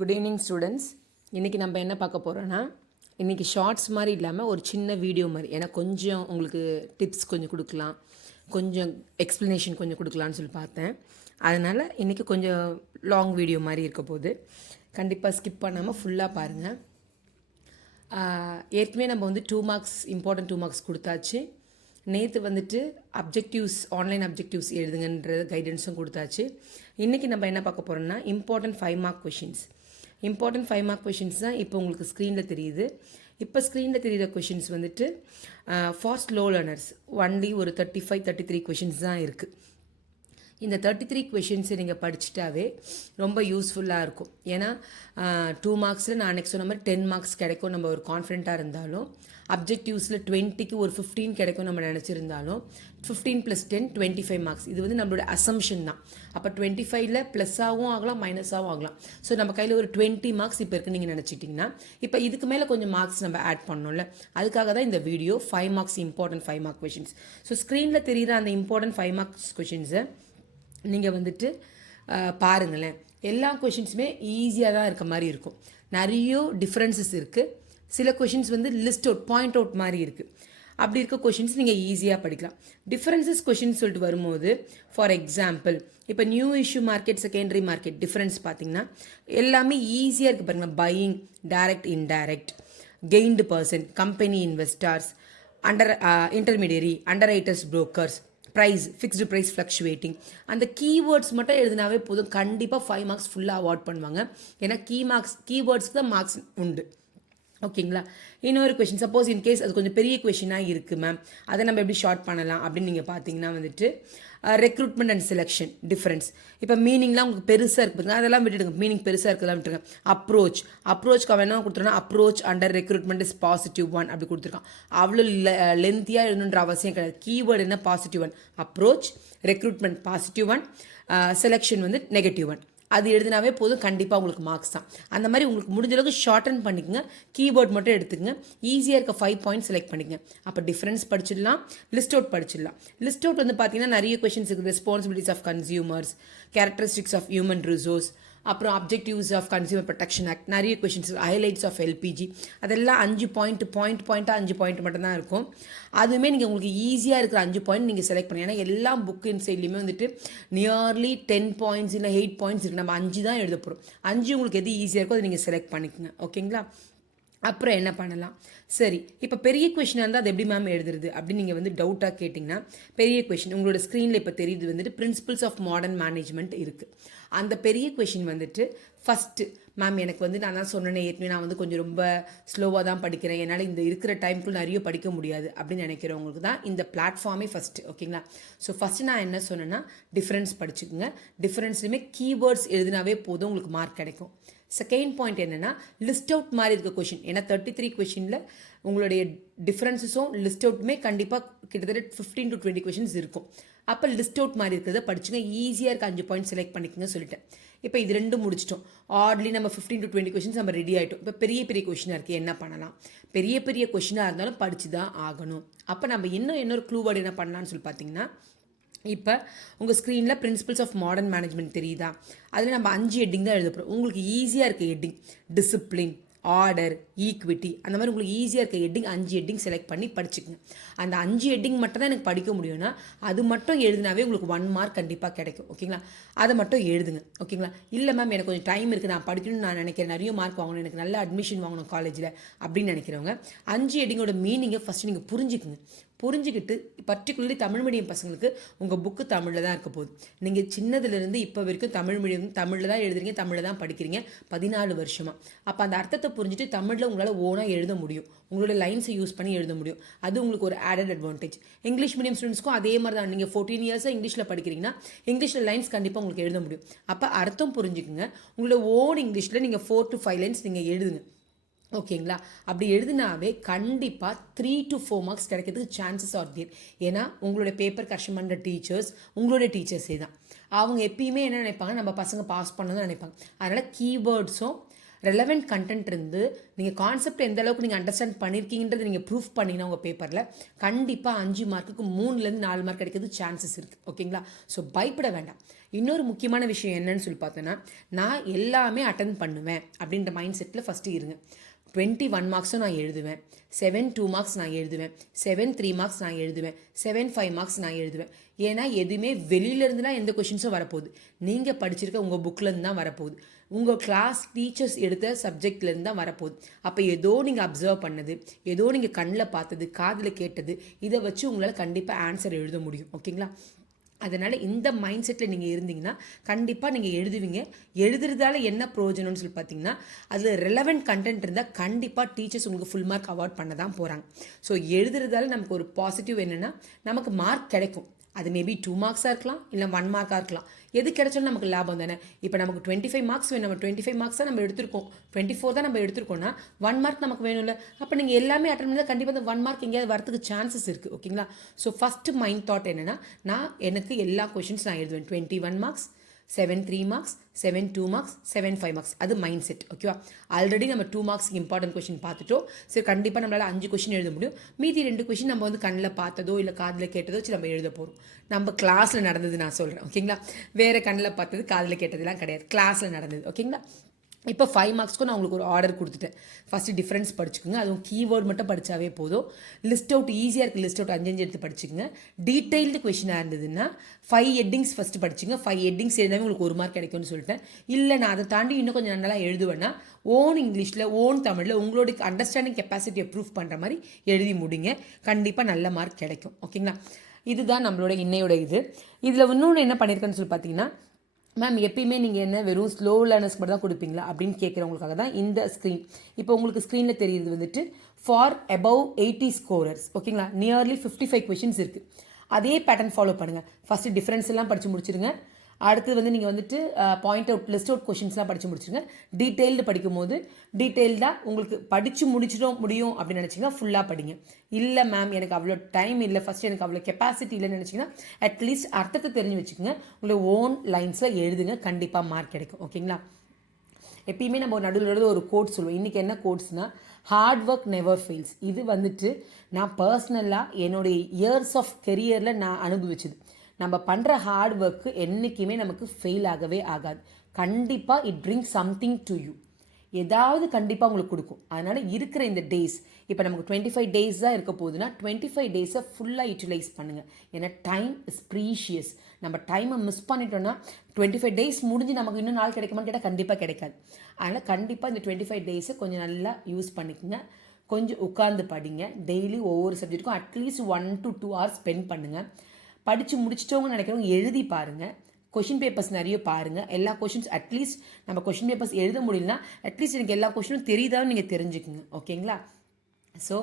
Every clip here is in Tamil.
Good evening students. இன்றைக்கி நம்ம என்ன பார்க்க போகிறோன்னா, இன்றைக்கி ஷார்ட்ஸ் மாதிரி இல்லாமல் ஒரு சின்ன வீடியோ மாதிரி, ஏன்னா கொஞ்சம் உங்களுக்கு டிப்ஸ் கொஞ்சம் கொடுக்கலாம், கொஞ்சம் எக்ஸ்ப்ளனேஷன் கொஞ்சம் கொடுக்கலான்னு சொல்லி பார்த்தேன். அதனால் இன்றைக்கி கொஞ்சம் லாங் வீடியோ மாதிரி இருக்க போது கண்டிப்பாக ஸ்கிப் பண்ணாமல் ஃபுல்லாக பாருங்கள். ஏற்கனவே நம்ம வந்து 2 மார்க்ஸ் இம்பார்ட்டன்ட் 2 மார்க்ஸ் கொடுத்தாச்சு. நேற்று வந்துட்டு ஆன்லைன் அப்ஜெக்டிவ்ஸ் எழுதுங்கன்ற கைடன்ஸும் கொடுத்தாச்சு. இன்றைக்கி நம்ம என்ன பார்க்க போகிறோம்னா, important 5 mark questions. Important 5 mark questions தான் இப்போ உங்களுக்கு ஸ்க்ரீனில் தெரியுது. இப்போ ஸ்க்ரீனில் தெரிகிற கொஷின்ஸ் வந்துட்டு ஃபார் ஸ்லோ லேர்னர்ஸ் ஒன்லி ஒரு 35-33 கொஷின்ஸ் தான் இருக்குது. இந்த 33 கொஷின்ஸை நீங்கள் படிச்சுட்டாவே ரொம்ப யூஸ்ஃபுல்லாக இருக்கும். ஏன்னா 2 மார்க்ஸில் நான் அன்றைக்கி சொன்ன மாதிரி 10 மார்க்ஸ் கிடைக்கும் நம்ம ஒரு கான்ஃபிடென்ட்டாக இருந்தாலும், அப்ஜெக்டிவ்ஸில் 20க்கு ஒரு 15 கிடைக்கும் நம்ம நினச்சிருந்தாலும், 15 + 10 25 மார்க்ஸ். இது வந்து நம்மளோட அசம்ஷன் தான். அப்போ 25ல் ப்ளஸ்ஸாகவும் ஆகலாம், மைனஸாகவும் ஆகலாம். ஸோ நம்ம கையில் ஒரு 20 மார்க்ஸ் இப்போ இருக்குன்னு நீங்கள் நினச்சிட்டிங்கன்னா, இப்போ இதுக்கு மேலே கொஞ்சம் மார்க்ஸ் நம்ம ஆட் பண்ணோம்ல, அதுக்காக தான் இந்த video 5 marks important 5 mark questions. So ஸ்க்ரீனில் தெரிகிற அந்த இம்பார்ட்டன்ட் 5 மார்க்ஸ் கொஷின்ஸை நீங்கள் வந்துட்டு பாருங்களேன். எல்லா கொஷின்ஸுமே ஈஸியாக தான் இருக்க மாதிரி இருக்கும். நிறைய டிஃப்ரென்சஸ் இருக்குது. சில கொஷின்ஸ் வந்து பாயிண்ட் அவுட் மாதிரி இருக்குது. அப்படி இருக்க கொஷின்ஸ் நீங்கள் ஈஸியாக படிக்கலாம். டிஃப்ரென்சஸ் கொஷின்ஸ் சொல்லிட்டு வரும்போது, ஃபார் எக்ஸாம்பிள் இப்போ new issue market, secondary market difference பார்த்தீங்கன்னா எல்லாமே ஈஸியாக இருக்குது பாருங்கள். Buying, direct, indirect, gained person, company investors, intermediary, underwriters, brokers, price, fixed price fluctuating, அந்த கீவேர்ட்ஸ் மட்டும் எழுதினாவே போதும். கண்டிப்பாக 5 மார்க்ஸ் ஃபுல்லாக அவார்ட் பண்ணுவாங்க. ஏன்னா கீவேர்ட்ஸ்க்கு தான் மார்க்ஸ் உண்டு. ஓகேங்களா? இன்னொரு கொஷின், சப்போஸ் இன்கேஸ் அது கொஞ்சம் பெரிய கொஷினாக இருக்குது மேம், அதை நம்ம எப்படி ஷார்ட் பண்ணலாம் அப்படின்னு நீங்கள் பார்த்தீங்கன்னா வந்துட்டு ரெக்ரூட்மெண்ட் அண்ட் செலெக்ஷன் டிஃப்ரென்ஸ். இப்போ மீனிங்லாம் உங்களுக்கு பெருசாக இருக்குது, அதெல்லாம் விட்டுடுங்க. மீனிங் பெருசாக இருக்குதான் விட்டுருங்க. அப்ரோச்சுக்கு அவன் என்ன கொடுத்துருக்கான், அப்ரோச் அண்டர் ரெக்ரூட்மெண்ட் இஸ் +1 அப்படி கொடுத்துருக்கான். அவ்வளோ லென்த்தியாக எழுதணுன்ற அவசியம் கிடையாது. கீவேர்டு என்ன, +1. அப்ரோச், ரெக்ரூட்மெண்ட் +1, செலெக்ஷன் வந்து -1. அது எழுதினாவே போதும், கண்டிப்பாக உங்களுக்கு மார்க்ஸ் தான். அந்த மாதிரி உங்களுக்கு முடிஞ்ச அளவுக்கு ஷார்டன் பண்ணிக்கங்க. கீபோர்ட் மட்டும் எடுத்துக்கங்க. ஈஸியாக இருக்க 5 பாயிண்ட்ஸ் செலக்ட் பண்ணிக்கங்க. அப்போ டிஃப்ரென்ஸ் படிச்சிடலாம், லிஸ்ட் அவுட் படிச்சிடலாம். லிஸ்ட் அவுட் வந்து பார்த்தீங்கன்னா நிறைய கொஷின்ஸ் இருக்குது. Responsibilities of consumers, characteristics of human resource, அப்புறம் objectives of consumer protection act, நிறைய கொஷின்ஸ், ஹைலைட்ஸ் ஆஃப் எல்பிஜி, அதெல்லாம் 5 பாயிண்ட்டாக 5 பாயிண்ட் மட்டும்தான் இருக்கும். அதுவுமே நீங்கள் உங்களுக்கு ஈஸியாக இருக்கிற 5 பாயிண்ட் நீங்கள் செலக்ட் பண்ணி, ஏன்னா எல்லா புக் இன்சைட்லையுமே வந்துட்டு நியர்லி 10 பாயிண்ட்ஸ் இல்லை 8 பாயிண்ட்ஸ் இருக்குது. நம்ம 5 தான் எழுத போகிறோம். 5 உங்களுக்கு எது ஈஸியாக இருக்கோ அதை நீங்கள் செலக்ட் பண்ணிக்கோங்க. ஓகேங்களா? அப்புறம் என்ன பண்ணலாம், சரி இப்போ பெரிய கொஷினாக இருந்தால் அது எப்படி மேம் எழுதுறது அப்படின்னு நீங்கள் வந்து டவுட்டாக கேட்டிங்கன்னா, பெரிய கொஷின் உங்களோட ஸ்க்ரீனில் இப்போ தெரியுது வந்துட்டு பிரின்சிபல்ஸ் ஆஃப் மாடர்ன் மேனேஜ்மெண்ட் இருக்குது. அந்த பெரிய கொஷின் வந்துட்டு ஃபஸ்ட்டு, மேம் எனக்கு வந்து நான் தான் சொன்னேன் ஏற்கனவே, நான் வந்து கொஞ்சம் ரொம்ப ஸ்லோவாக தான் படிக்கிறேன், என்னால் இந்த இருக்கிற டைமுக்குள்ள நிறைய படிக்க முடியாது அப்படின்னு நினைக்கிறவங்களுக்கு தான் இந்த பிளாட்ஃபார்மே ஃபஸ்ட்டு. ஓகேங்களா? ஸோ ஃபஸ்ட்டு நான் என்ன சொன்னேன்னா, டிஃப்ரென்ஸ் படிச்சுக்கோங்க. டிஃப்ரென்ஸ்லையுமே கீவேர்ட்ஸ் எழுதினாவே போதும், உங்களுக்கு மார்க் கிடைக்கும். செகண்ட் பாயிண்ட் என்னென்னா, லிஸ்ட் அவுட் மாதிரி இருக்க கொஷின். ஏன்னா 33 கொஷினில் உங்களுடைய டிஃப்ரென்ஸஸும் லிஸ்ட் அவுட்டுமே கண்டிப்பாக கிட்டத்தட்ட 15 to 20 கொஷின்ஸ் இருக்கும். அப்போ லிஸ்ட் அவுட் மாதிரி இருக்கிறத படிச்சுங்க. ஈஸியாக இருக்க 5 பாயிண்ட் செலக்ட் பண்ணிக்கோங்க சொல்லிட்டேன். இப்போ இது 2 முடிச்சிட்டோம். ஆர்ட்லி நம்ம 15 to 20 கொஷின்ஸ் நம்ம ரெடி ஆகிட்டோம். இப்போ பெரிய கொஷினாக இருக்குது, என்ன பண்ணலாம்? பெரிய கொஷினாக இருந்தாலும் படித்து தான் ஆகணும். அப்போ நம்ம இன்னொரு க்ளூ வேர்டு என்ன பண்ணலான்னு சொல்லி பார்த்தீங்கன்னா, இப்போ உங்கள் ஸ்க்ரீனில் பிரின்சிபல்ஸ் ஆஃப் மாடர்ன் மேனேஜ்மெண்ட் தெரியுதா? அதில் நம்ம 5 ஹெட்டிங் தான் எழுத போகிறோம். உங்களுக்கு ஈஸியாக இருக்க ஹெட்டிங் டிசிப்ளின், ஆர்டர், ஈக்விட்டி, அந்த மாதிரி உங்களுக்கு ஈஸியாக இருக்க ஹெட்டிங் 5 ஹெட்டிங் செலக்ட் பண்ணி படிச்சுக்கங்க. அந்த 5 ஹெட்டிங் மட்டும் தான் எனக்கு படிக்க முடியும்னா அது மட்டும் எழுதினாவே உங்களுக்கு 1 மார்க் கண்டிப்பாக கிடைக்கும். ஓகேங்களா? அதை மட்டும் எழுதுங்க. ஓகேங்களா? இல்லை மேம் எனக்கு கொஞ்சம் டைம் இருக்குது, நான் படிக்கணும்னு நான் நினைக்கிறேன், நிறைய மார்க் வாங்கணும், எனக்கு நல்ல அட்மிஷன் வாங்கணும் காலேஜில் அப்படின்னு நினைக்கிறவங்க 5 ஹெட்டிங்கோட மீனிங்கை ஃபஸ்ட்டு நீங்கள் புரிஞ்சுக்கிட்டு பர்டிகுலர்லி தமிழ் மீடியம் பசங்களுக்கு உங்கள் புக்கு தமிழில் தான் இருக்க போகுது. நீங்கள் சின்னதுலேருந்து இப்போ வரைக்கும் தமிழ் மீடியம் தமிழில் தான் எழுதுறீங்க, தமிழில் தான் படிக்கிறீங்க 14 வருஷமாக. அப்போ அந்த அர்த்தத்தை புரிஞ்சுட்டு தமிழில் உங்களால் ஓனாக எழுத முடியும். உங்களோட லைன்ஸை யூஸ் பண்ணி எழுத முடியும். அது உங்களுக்கு ஒரு ஆடட் அட்வான்டேஜ். இங்கிலீஷ் மீடியம் ஸ்டூடெண்ட்ஸ்க்கும் அதே மாதிரி தான். நீங்கள் 14 இயர்ஸாக இங்கிலீஷில் படிக்கிறீங்கன்னா இங்கிலீஷில் லைன்ஸ் கண்டிப்பாக உங்களுக்கு எழுத முடியும். அப்போ அர்த்தம் புரிஞ்சுக்குங்க. உங்களோட ஓன் இங்கிலீஷில் நீங்கள் 4 to 5 லைன்ஸ் நீங்கள் எழுதுங்க. ஓகேங்களா? அப்படி எழுதினாவே கண்டிப்பாக 3 to 4 மார்க்ஸ் கிடைக்கிறதுக்கு சான்சஸ் ஆர் தேர். ஏன்னா உங்களோட பேப்பர் கரெக்ஷன் பண்ணுற டீச்சர்ஸ் உங்களுடைய டீச்சர்ஸே தான். அவங்க எப்பயுமே என்ன நினைப்பாங்க, நம்ம பசங்க பாஸ் பண்ணதான் நினைப்பாங்க. அதனால் கீவேர்ட்ஸும் ரெலவெண்ட் கண்டென்ட் இருந்து நீங்கள் கான்செப்ட் எந்த அளவுக்கு நீங்கள் அண்டர்ஸ்டாண்ட் பண்ணியிருக்கீங்கன்றது நீங்கள் ப்ரூஃப் பண்ணிங்கன்னா உங்கள் பேப்பரில் கண்டிப்பாக 5 மார்க்குக்கு 3லேருந்து 4 மார்க் கிடைக்கிறது சான்சஸ் இருக்குது. ஓகேங்களா? ஸோ பயப்பட வேண்டாம். இன்னொரு முக்கியமான விஷயம் என்னன்னு சொல்லி பார்த்தோன்னா, நான் எல்லாமே அட்டன் பண்ணுவேன் அப்படின்ற மைண்ட் செட்டில் ஃபஸ்ட்டு இருங்க. 21 மார்க்ஸும் நான் எழுதுவேன், 7 2 மார்க்ஸ் நான் எழுதுவேன், 7 3 மார்க்ஸ் நான் எழுதுவேன், 7 5 மார்க்ஸ் நான் எழுதுவேன். ஏன்னா எதுவுமே வெளியிலேருந்துலாம் எந்த கொஷின்ஸும் வரப்போகுது, நீங்கள் படிச்சிருக்க உங்கள் புக்கிலேருந்து தான் வரப்போகுது, உங்கள் கிளாஸ் டீச்சர்ஸ் எடுத்த சப்ஜெக்ட்லேருந்து தான் வரப்போகுது. அப்போ ஏதோ நீங்கள் அப்சர்வ் பண்ணது, ஏதோ நீங்கள் கண்ணில் பார்த்தது, காதில் கேட்டது, இதை வச்சு உங்களால் கண்டிப்பாக ஆன்சர் எழுத முடியும். ஓகேங்களா? அதனால் இந்த மைண்ட் செட்டில் நீங்கள் இருந்தீங்கன்னா கண்டிப்பாக நீங்கள் எழுதுவீங்க. எழுதுறதால என்ன பிரயோஜனம்னு சொல்லி பார்த்தீங்கன்னா, அதில் ரெலவெண்ட் கண்டென்ட் இருந்தால் கண்டிப்பாக டீச்சர்ஸ் உங்களுக்கு ஃபுல் மார்க் அவார்ட் பண்ண தான் போகிறாங்க. ஸோ எழுதுறதால நமக்கு ஒரு பாசிட்டிவ் என்னென்னா, நமக்கு மார்க் கிடைக்கும். அது மேபி 2 மார்க்ஸாக இருக்கலாம், இல்லை 1 மார்க்காக இருக்கலாம். எது கிடைச்சாலும் நமக்கு லாபம் தானே. இப்போ நமக்கு 25 மார்க்ஸ் வேணும், நம்ம 25 மார்க்ஸ் தான் நம்ம எடுத்திருக்கோம், 24 தான் நம்ம எடுத்திருக்கோம்னா 1 மார்க் நமக்கு வேணும்ல. அப்போ நீங்கள் எல்லாமே அட்டன் பண்ணால் கண்டிப்பாக அந்த 1 மார்க் எங்கேயாவது வரதுக்கு சான்சஸ் இருக்குது. ஓகேங்களா? ஸோ ஃபஸ்ட்டு மைண்ட் தாட் என்னென்னா, எனக்கு எல்லா கொஷின்ஸ் நான் எழுதுவேன். 21 மார்க்ஸ், 7 3 மார்க்ஸ், 7 2 மார்க்ஸ், 7 5 மார்க்ஸ். அது மைண்ட் செட். ஓகேவா? ஆல்ரெடி நம்ம 2 மார்க்ஸ்க்கு இம்பார்ட்டன்ட் கொஷின் பார்த்துட்டோம். சரி, கண்டிப்பாக நம்மளால் 5 கொஷின் எழுத முடியும். மீதி 2 கொஷின் நம்ம வந்து கண்ணில் பார்த்ததோ இல்லை காதில் கேட்டதோ வச்சு நம்ம எழுத போகிறோம். நம்ம கிளாஸில் நடந்தது நான் சொல்கிறேன். ஓகேங்களா? வேறு கண்ணில் பார்த்தது காதில் கேட்டதுலாம் கிடையாது, கிளாஸில் நடந்தது. ஓகேங்களா? இப்போ 5 மார்க்ஸ்க்கும் நான் உங்களுக்கு ஒரு ஆர்டர் கொடுத்துட்டேன். ஃபஸ்ட்டு டிஃப்ரென்ஸ் படிச்சுக்கோங்க, அதுவும் கீவேர்ட் மட்டும் படித்தாவே போதும். லிஸ்ட் அவுட் ஈஸியாக இருக்குது, லிஸ்ட் அவுட் 5 எடுத்து படிச்சுக்கோங்க. டீட்டெயில்டு கொஷினாக இருந்ததுன்னா 5 ஹெட்டிங்ஸ் ஃபஸ்ட்டு படிச்சுங்க. 5 ஹெட்டிங்ஸ் எழுதாமல் உங்களுக்கு 1 மார்க் கிடைக்கும்னு சொல்லிட்டேன். இல்லை நான் அதை தாண்டி இன்னும் கொஞ்சம் நல்லா எழுதுவேன்னா ஓன் இங்கிலீஷில் ஓன் தமிழில் உங்களோட அண்டர்ஸ்டாண்டிங் கெப்பாசிட்டியை ப்ரூஃப் பண்ணுற மாதிரி எழுதி முடிங்க. கண்டிப்பாக நல்ல மார்க் கிடைக்கும். ஓகேங்களா? இதுதான் நம்மளோட இன்னையோட இதில் இன்னொன்று என்ன பண்ணியிருக்கேன்னு சொல்லி பார்த்தீங்கன்னா, மேம் எப்பயுமே நீங்கள் என்ன வெறும் ஸ்லோ லேர்னர்ஸ்க்கு மட்டும் தான் கொடுப்பீங்களா அப்படின்னு கேட்குறவங்களுக்காக தான் இந்த ஸ்க்ரீன். இப்போ உங்களுக்கு ஸ்க்ரீனில் தெரியுது வந்துட்டு ஃபார் அபவ் 80 ஸ்கோரர்ஸ். ஓகேங்களா? நியர்லி 55 கொஷின்ஸ் இருக்குது. அதே பேட்டர்ன் ஃபாலோ பண்ணுங்கள். ஃபஸ்ட்டு டிஃப்ரென்ஸ் எல்லாம் படித்து முடிச்சிருங்க. அடுத்தது வந்து நீங்கள் வந்துட்டு பாயிண்ட் அவுட் லிஸ்ட் அவுட் கொஷின்ஸ்லாம் படித்து முடிச்சுருங்க. டீட்டெயில்டு படிக்கும் போது டீட்டெயில்டாக உங்களுக்கு படித்து முடியும் அப்படின்னு நினச்சிங்கன்னா ஃபுல்லாக படிங்க. இல்லை மேம் எனக்கு அவ்வளோ டைம் இல்லை, ஃபஸ்ட்டு எனக்கு அவ்வளோ கெப்பாசிட்டி இல்லைன்னு நினச்சிங்கன்னா அட்லீஸ்ட் அர்த்தத்தை தெரிஞ்சு வச்சுக்கோங்க. உங்களை ஓன் லைன்ஸில் எழுதுங்க, கண்டிப்பாக மார்க் கிடைக்கும். ஓகேங்களா? எப்பயுமே நம்ம நடுவில் ஒரு கோட் சொல்லுவோம். இன்றைக்கி என்ன கோட்ஸ்னால், ஹார்ட் ஒர்க் நெவர் ஃபெயில்ஸ். இது வந்துட்டு நான் பர்சனலாக என்னுடைய இயர்ஸ் ஆஃப் கெரியரில் நான் அனுபவிச்சது. நம்ம பண்ணுற ஹார்ட் ஒர்க்கு என்றைக்குமே நமக்கு ஃபெயில் ஆகவே ஆகாது. கண்டிப்பாக it brings something to you. ஏதாவது கண்டிப்பாக உங்களுக்கு கொடுக்கும். அதனால் இருக்கிற இந்த டேஸ், இப்போ நமக்கு 25 டேஸ் தான் இருக்க போகுதுன்னா 25 டேஸை ஃபுல்லாக யூட்டிலைஸ் பண்ணுங்கள். ஏன்னா டைம் இஸ் ப்ரீஷியஸ். நம்ம டைமை மிஸ் பண்ணிட்டோன்னா 25 டேஸ் முடிஞ்சு நமக்கு இன்னும் நாள் கிடைக்குமான்னு கேட்டால் கண்டிப்பாக கிடைக்காது. அதனால் கண்டிப்பாக இந்த 25 டேஸை கொஞ்சம் நல்லா யூஸ் பண்ணிக்கோங்க. கொஞ்சம் உட்காந்து படிங்க. டெய்லி ஒவ்வொரு சப்ஜெக்ட்டுக்கும் அட்லீஸ்ட் 1 to 2 hours ஸ்பெண்ட் பண்ணுங்கள். படித்து முடிச்சிட்டவங்க நினைக்கிறவங்க எழுதி பாருங்கள். கொஷின் பேப்பர்ஸ் நிறைய பாருங்கள். எல்லா கொஷின்ஸ் அட்லீஸ்ட் நம்ம கொஷின் பேப்பர்ஸ் எழுத முடியலனா அட்லீஸ்ட் எனக்கு எல்லா கொஷினும் தெரியுதான்னு நீங்கள் தெரிஞ்சுக்குங்க. ஓகேங்களா? So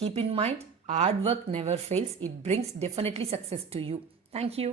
keep in mind, hard work never fails. It brings definitely success to you. Thank you.